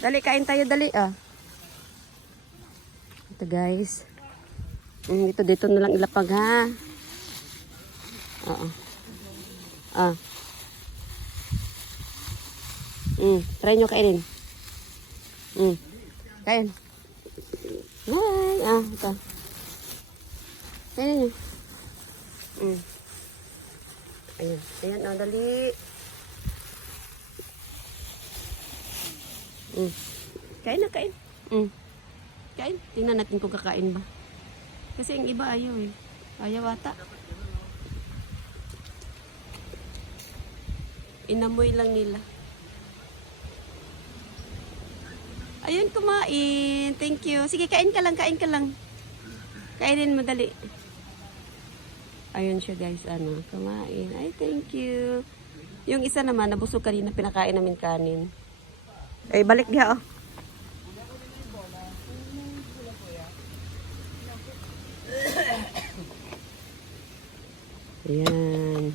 Dali, kain tayo, dali, ah. Ito, guys. Ito, dito na lang ilapag, ha? Oo. Ah. Try nyo kainin. Kain. Ay, ito. Kainin nyo. Ayan. Ayan, dali. Kain na, kain. Kain. Tingnan natin kung kakain ba. Kasi yung iba ayaw eh. Ayaw ata. Inamoy lang nila. Ayun, kumain. Thank you. Sige, kain ka lang, kain ka lang. Kainin mo, dali. Ayun siya, guys. Kumain. Ay, thank you. Yung isa naman, nabusog kanina, pinakain namin kanin. Ay, balik diha, oh. Ayan.